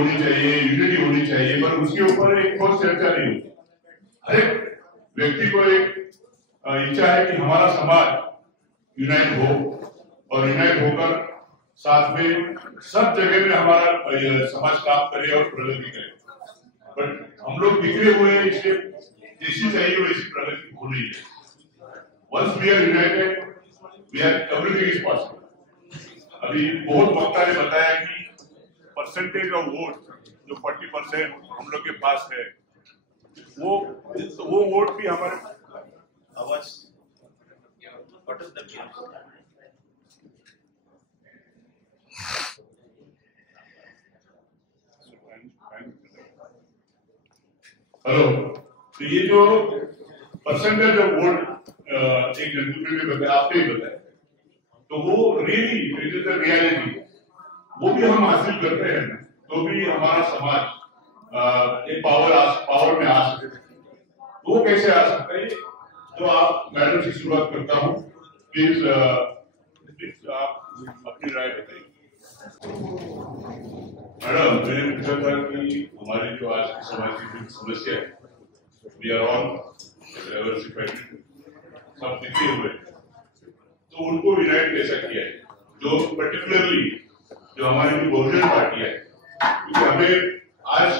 होनी चाहिए, यूनिटी होनी चाहिए, पर उसके ऊपर एक ठोस चर्चा नहीं होती। हर एक व्यक्ति को एक इच्छा है कि हमारा समाज यूनाइट हो और यूनाइट होकर साथ में सब जगह में हमारा समाज काम करे और प्रगति करे। बट हम लोग बिखरे हुए हैं, इसलिए जैसी चाहिए वैसी प्रगति हो रही है। Once we are united, we are everything is possible। अभी बहुत वक्ता ने बताया कि परसेंटेज ऑफ वोट जो 40% हम लोग के पास है, वो वोट भी हमारे आवाज हेलो, तो ये जो परसेंटेज ऑफ वोट एक जनता ने बताया, आपने ही बताया, तो वो रियलिटी वो भी हम हासिल करते हैं तो भी हमारा समाज एक पावर में आ सकते हैं। तो वो कैसे आ सकता है? तो आप मैडम से शुरुआत करता हूँ, प्लीज आप अपनी राय बताइए। मैडम, मैंने पूछा था कि हमारी जो आज की समाज की समस्या है, वी आर ऑल डाइवर्सिफाइड, सब दिखे हुए, तो उनको यूनाइट कैसा किया है? जो पर्टिकुलरली जो हमारी बहुजन पार्टी है, क्योंकि हमें आज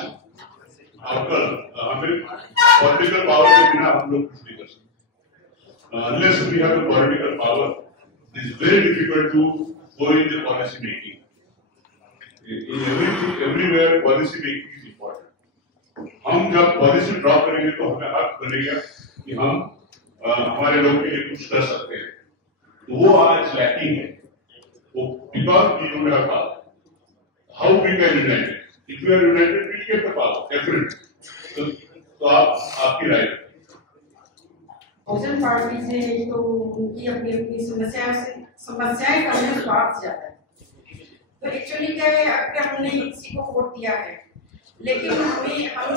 हमें पॉलिटिकल पावर के बिना हम लोग कुछ नहीं कर सकते। Unless we have the political power, it is very difficult to go in the policy making. Everywhere policy making is important. हम जब पॉलिसी ड्रॉ करेंगे तो हमें हक बनेगा कि हम हमारे लोग के लिए कुछ कर सकते हैं। तो वो आज लैकिंग है, वो because we don't have power. How we can unite? If we are united we get the power definitely. तो आपकी राय? बहुजन पार्टी से तो उनकी अपनी अपनी समस्याएं कम है, स्वार्थ ज्यादा है। तो एक्चुअली क्या है, अगर हमने किसी को वोट दिया है, लेकिन हम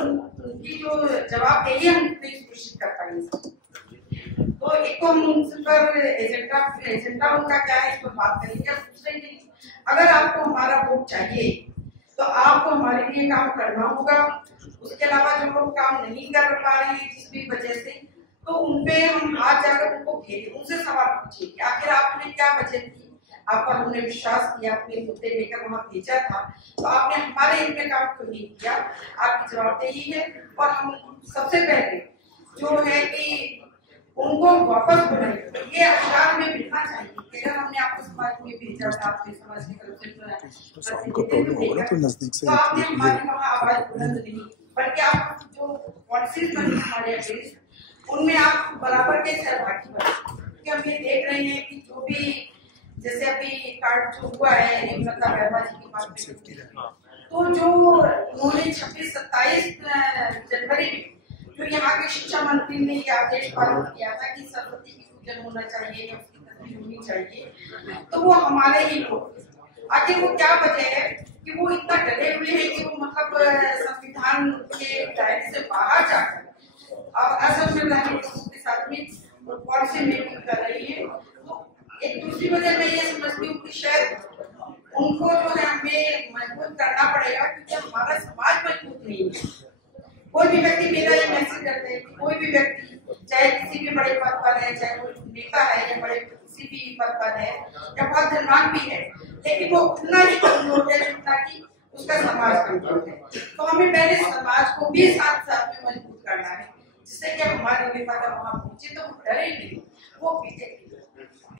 उनकी जो जवाबदेही हम सुनिश्चित कर पाएंगे। तो एक तो हम उनसे पर एजेंडा उनका क्या है, इस पर बात करेंगे। दूसरे की अगर आपको हमारा वोट चाहिए तो आपको हमारे लिए काम करना होगा। उसके अलावा जो लोग काम नहीं कर पा रहे हैं जिस भी वजह से, तो उनपे हम आज जाकर उनको घेरे, उनसे सवाल पूछिए कि आखिर आपने क्या वजह थी, आप पर हमने विश्वास किया, अपने मुद्दे लेकर वहां भेजा था, तो आपने हमारे हित में काम क्यों नहीं किया? आपकी जवाबदेही है। और हम सबसे पहले जो है कि उनको वापस बुलाइए, ये अखबार में मिलना चाहिए कि अगर हमने आपको समाज में भेजा था, आपने समाज की तरफ से तो आपने हमारी वहाँ आवाज बुलंद नहीं, बल्कि आप जो पॉलिसीज बनी हमारे अगेंस्ट, उनमें आप बराबर के सहभागी बने। क्योंकि हम ये देख रहे हैं कि जो भी जैसे अभी कार्ड जो हुआ है हेमलता वर्मा जी की बात में, तो जो उन्होंने 26-27 जनवरी में जो यहाँ के शिक्षा मंत्री ने ये आदेश पारित किया था कि सरस्वती की पूजन होना चाहिए या उसकी तस्वीर होनी चाहिए, तो वो हमारे ही लोग। आखिर वो क्या वजह है कि वो इतना डरे हुए हैं कि वो मतलब संविधान के दायरे से बाहर जाकर अब असंवैधानिक लोगों के साथ में पॉलिसी मेकिंग कर रही है। तो एक दूसरी वजह मैं ये समझती हूँ कि शायद उनको जो है हमें मजबूत करना पड़ेगा, क्योंकि हमारा समाज मजबूत नहीं है। कोई भी व्यक्ति, मेरा ये मैसेज करते हैं कि कोई भी व्यक्ति चाहे किसी भी बड़े पद पर है, चाहे कोई नेता है या बड़े किसी भी पद पर है या बहुत धनवान भी है, लेकिन वो उतना ही कमजोर है जितना कि उसका समाज कमजोर है। तो हमें पहले समाज को भी साथ साथ में मजबूत करना है, जिससे कि हमारे नेता का वहां पहुंचे तो वो डरे नहीं, वो पीछे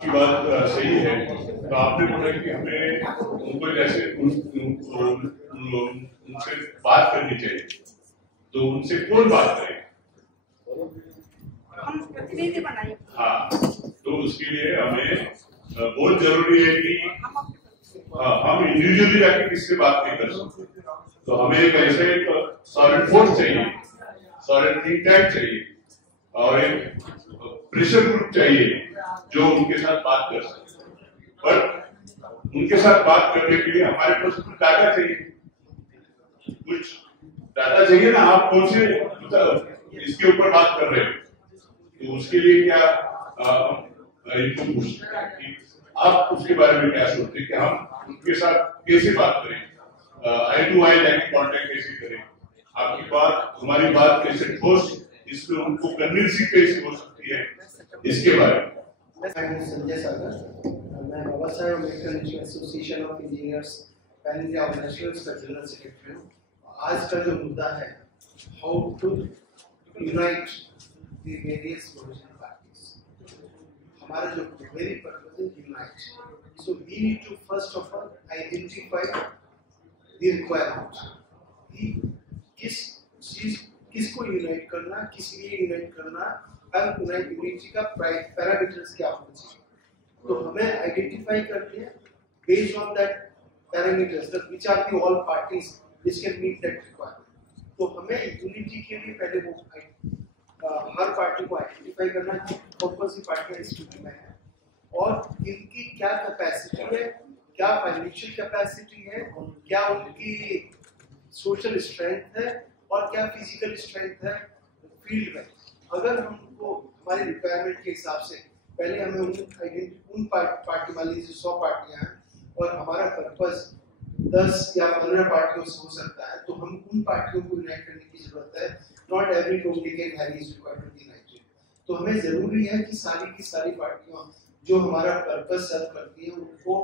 की बात सही है। तो आपने बोला कि हमें उनको जैसे उनसे बात करनी चाहिए, तो उनसे कौन बात करे? हम प्रतिनिधि बनाए। हाँ, तो उसके लिए हमें बहुत जरूरी है कि हम इंडिविजुअली जाके किससे बात नहीं कर सकते। तो हमें एक ऐसे एक सॉलिड फोर्स चाहिए, सॉलिड थिंक टैंक चाहिए और एक प्रेशर ग्रुप चाहिए जो उनके साथ बात कर सके। पर उनके साथ बात करने के लिए हमारे पास कुछ डाटा चाहिए, कुछ डाटा चाहिए ना। आप कौन से इसके ऊपर बात कर रहे हो, तो उसके लिए क्या इनको पूछते हैं कि आप उसके बारे में क्या सोचते हैं कि हम उनके साथ कैसे बात करें। आई टू आई जाके कांटेक्ट कैसे करें, आपकी बात हमारी बात कैसे ठोस, इसमें उनको कन्विंसिंग कैसे हो सकती है, इसके बारे में। मैं संजय सागर, मैं Baba Saheb Ambedkar association of engineers pan India organisations का जनरल सेक्रेटरी हूँ। आज का जो मुद्दा है, how to unite the various political parties, हमारा जो वेरी पर्पस है unite. So we need to first of all identify the requirement कि किसको यूनाइट करना, किस लिए यूनाइट करना, हर यूनिटी का पैरामीटर्स क्या होना चाहिए। तो हमें आइडेंटिफाई करनी है based on that parameters that which are the all parties which can meet that requirement. तो हमें यूनिटी के लिए पहले वो हर पार्टी को आइडेंटिफाई करना है कौन सी पार्टियां इस यूनिटी में है और इनकी क्या कैपेसिटी है, क्या फाइनेंशियल कैपेसिटी है, क्या उनकी सोशल स्ट्रेंथ है और क्या फिजिकल स्ट्रेंथ है फील्ड में। अगर हमको हमारी रिक्वायरमेंट के हिसाब से पहले हमें उन पार्टी वाली जो 100 पार्टियां हैं और हमारा पर्पस 10 या 15 पार्टियों से हो सकता है, तो हम उन पार्टियों को यूनाइट करने की जरूरत है। Not every Dominican have is required to be united. तो हमें जरूरी है कि सारी की सारी पार्टियां जो हमारा पर्पस सर्व करती है उनको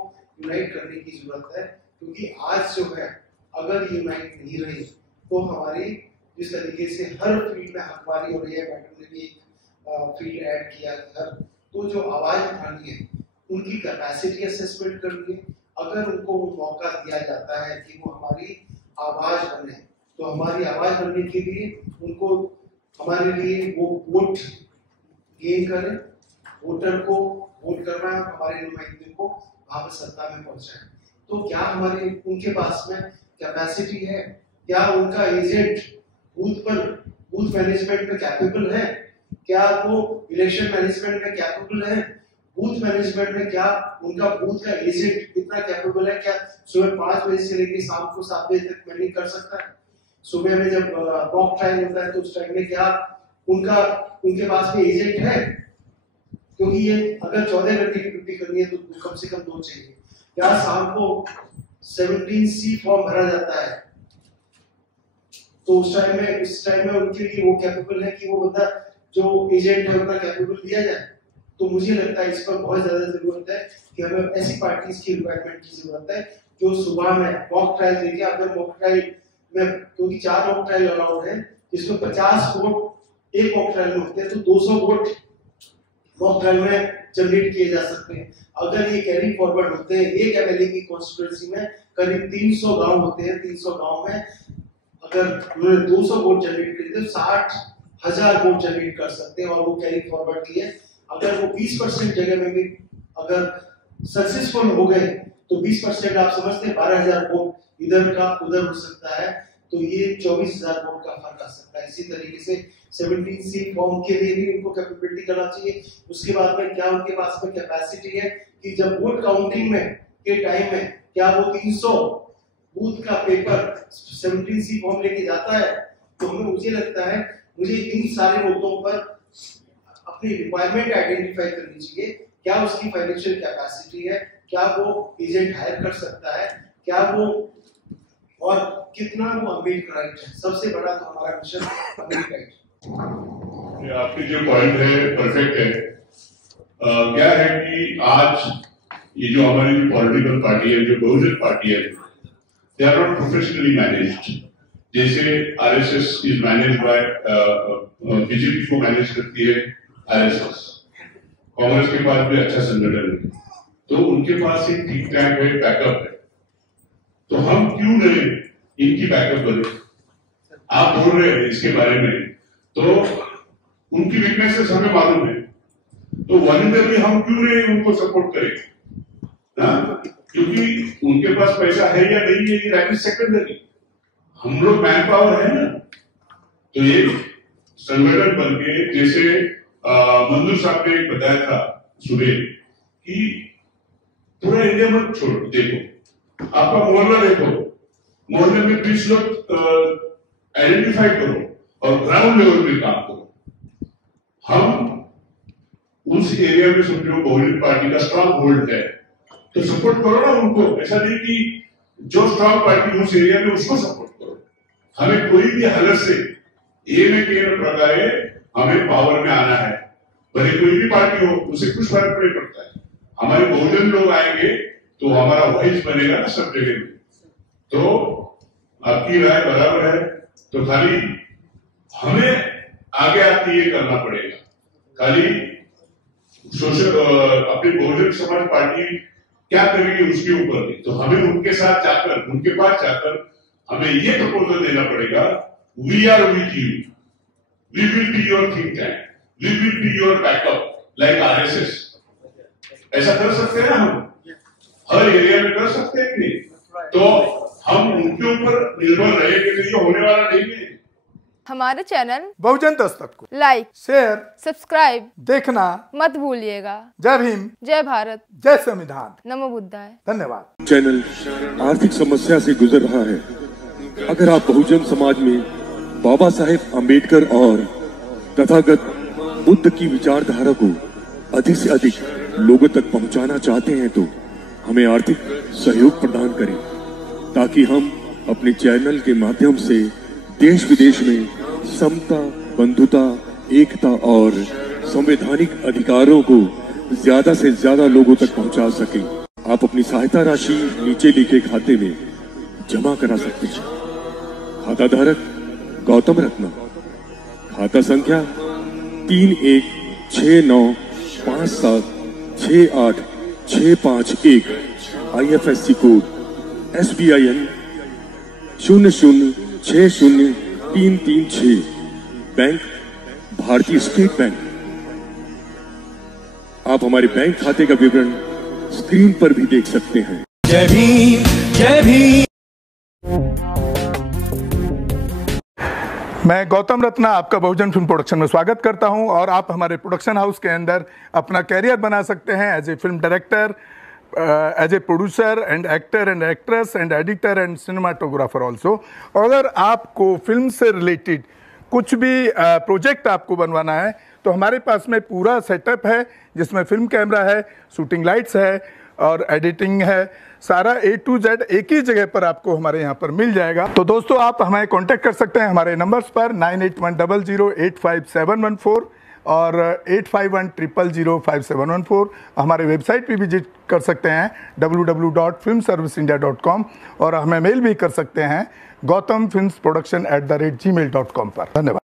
यूनाइट करने की जरूरत है, क्योंकि आज जो है अगर यूनाइट नहीं रही तो हमारी जिस तरीके से हर फील्ड में हकवारी हो रही है, मैडम ने भी एक फील्ड ऐड किया हर, तो जो आवाज उठानी है उनकी कैपेसिटी असेसमेंट करनी है। अगर उनको वो मौका दिया जाता है कि वो हमारी आवाज बने, तो हमारी आवाज बनने के लिए उनको हमारे लिए वो वोट गेन करें, वोटर को वोट करना, हमारे नुमाइंदों को वहां पर सत्ता में पहुंचाएं। तो क्या हमारे उनके पास में कैपेसिटी है, क्या उनका एजेंट बूथ मैनेजमेंट में कैपेबल है, क्या वो इलेक्शन मैनेजमेंट में कैपेबल है, बूथ मैनेजमेंट में क्या उनका बूथ का एजेंट इतना कैपेबल है, क्या सुबह 5 बजे से लेकर शाम को 7 बजे तक मैनेज कर सकता है। सुबह में जब मॉक ट्रायल होता है तो उस टाइम में क्या उनके पास में एजेंट है, क्योंकि ये अगर 14 घंटे की ड्यूटी करनी है तो कम से कम 2 चाहिए। क्या शाम को 17C फॉर्म भरा जाता है, तो उस टाइम में उनके लिए वो कैपेबल है कि वो बंदा जो एजेंट है उतना कैपेबल दिया जाए। तो मुझे लगता है इस पर बहुत ज्यादा जरूरत है कि हमें ऐसी पार्टीज की रिक्वायरमेंट की जरूरत है जो सुबह में मॉक ट्रायल देके, अगर मॉक ट्रायल में क्योंकि 4 मॉक ट्रायल अलाउड है जिसमें 50 वोट एक मॉक ट्रायल में होते हैं, तो 200 वोट मॉक ट्रायल में जनरेट किए जा सकते हैं। अगर ये कैरी फॉरवर्ड होते हैं, एक एमएलए की कॉन्स्टिट्यूएंसी में करीब 300 गांव होते हैं, 300 गांव में अगर उन्होंने 200 वोट जनरेट किए तो 60,000 वोट जनरेट कर सकते हैं और वो कैरी फॉरवर्ड किए। अगर वो 20% जगह में भी अगर सक्सेसफुल हो गए तो 20% आप समझते हैं 12,000 वोट इधर का उधर हो सकता है, तो ये 24,000 वोट का फर्क आ सकता है। इसी तरीके से 17C फॉर्म के लिए भी उनको कैपेबिलिटी करना चाहिए। उसके बाद में क्या उनके पास में कैपेसिटी है कि जब वोट काउंटिंग में के टाइम में क्या वो 300 बूथ का पेपर 17C फॉर्म लेके जाता है। तो हमें मुझे लगता है मुझे इन सारे मुद्दों पर अपनी रिक्वायरमेंट आइडेंटिफाई करनी चाहिए। क्या उसकी फाइनेंशियल कैपेसिटी है, क्या वो एजेंट हायर कर सकता है, क्या वो और कितना वो अमेरिकनाइट है। सबसे बड़ा तो हमारा मिशन अमेरिकनाइट। आपके जो पॉइंट है परफेक्ट है। क्या है कि आज ये जो हमारी जो पॉलिटिकल पार्टी है, जो बहुजन पार्टी है, they are not professionally managed. जैसे RSS is manage by BJP को मैनेज करती है आरएसएस, कांग्रेस के पास भी अच्छा संगठन है, तो उनके पास एक ठीक ठाक है, बैकअप है। तो हम क्यों नहीं इनकी बैकअप बने? आप बोल रहे हैं इसके बारे में, तो उनकी वीकनेसेस हमें मालूम है, तो वॉलंटियरली हम क्यों नहीं उनको सपोर्ट करें? क्योंकि उनके पास पैसा है या नहीं है ये दैट इज सेकेंडरी। हम लोग मैन पावर है ना, तो ये संगठन बन के, जैसे मंजूर साहब ने बताया था सुबह कि पूरा इंडिया मत छोड़, देखो आपका मोहल्ला देखो, मोहल्ले में 20 लोग आइडेंटिफाई करो और ग्राउंड लेवल पे काम करो। हम उस एरिया में समझो बहुजन पार्टी का स्ट्रॉन्ग होल्ड है, तो सपोर्ट करो ना उनको। ऐसा नहीं कि जो स्ट्रांग पार्टी उस एरिया में उसको सपोर्ट करो। हमें कोई भी हालत से ये प्रकारे हमें पावर में आना है, भले कोई भी पार्टी हो, उसे कुछ फर्क नहीं पड़ता है। हमारे बहुजन लोग आएंगे तो हमारा वॉइस बनेगा ना सब जगह में। तो आपकी राय बराबर है, तो खाली हमें आगे आके ये करना पड़ेगा। खाली सोशल अपनी बहुजन समाज पार्टी क्या करेगी उसके ऊपर नहीं, तो हमें उनके साथ जाकर, उनके पास जाकर हमें ये प्रपोजल देना पड़ेगा, we are with you, we will be your think tank, we will be your backup like RSS. ऐसा कर सकते हैं हम, हर एरिया में कर सकते हैं कि नहीं? तो हम उनके ऊपर निर्भर रहेंगे तो ये होने वाला नहीं है। हमारे चैनल बहुजन दस्तक को लाइक, शेयर, सब्सक्राइब देखना मत भूलिएगा। जय भीम, जय भारत, जय संविधान, नमो बुद्धाय। धन्यवाद। चैनल आर्थिक समस्या से गुजर रहा है। अगर आप बहुजन समाज में बाबा साहेब अम्बेडकर और तथागत बुद्ध की विचारधारा को अधिक से अधिक लोगों तक पहुंचाना चाहते हैं तो हमें आर्थिक सहयोग प्रदान करें, ताकि हम अपने चैनल के माध्यम से देश विदेश में समता, बंधुता, एकता और संवैधानिक अधिकारों को ज्यादा से ज्यादा लोगों तक पहुंचा सकें। आप अपनी सहायता राशि नीचे लिखे खाते में जमा करा सकते हैं। खाता धारक गौतम रत्ना, खाता संख्या 3169576865 IFSC कोड SBIN 0060336, बैंक भारतीय स्टेट बैंक। आप हमारे बैंक खाते का विवरण स्क्रीन पर भी देख सकते हैं। जय भीम, जय भीम। मैं गौतम रत्ना आपका बहुजन फिल्म प्रोडक्शन में स्वागत करता हूं, और आप हमारे प्रोडक्शन हाउस के अंदर अपना कैरियर बना सकते हैं as a film director, as a producer and actor and actress and editor and cinematographer also. अगर आपको फिल्म से रिलेटेड कुछ भी प्रोजेक्ट आपको बनवाना है तो हमारे पास में पूरा सेटअप है, जिसमें फिल्म कैमरा है, शूटिंग लाइट्स है और एडिटिंग है। सारा A to Z एक ही जगह पर आपको हमारे यहाँ पर मिल जाएगा। तो दोस्तों, आप हमें कांटेक्ट कर सकते हैं हमारे नंबर्स पर 9810085714 और 8510005714। हमारे वेबसाइट पे विजिट कर सकते हैं www.filmserviceindia.com, और हमें मेल भी कर सकते हैं gautamfilmsproduction@gmail.com पर। धन्यवाद।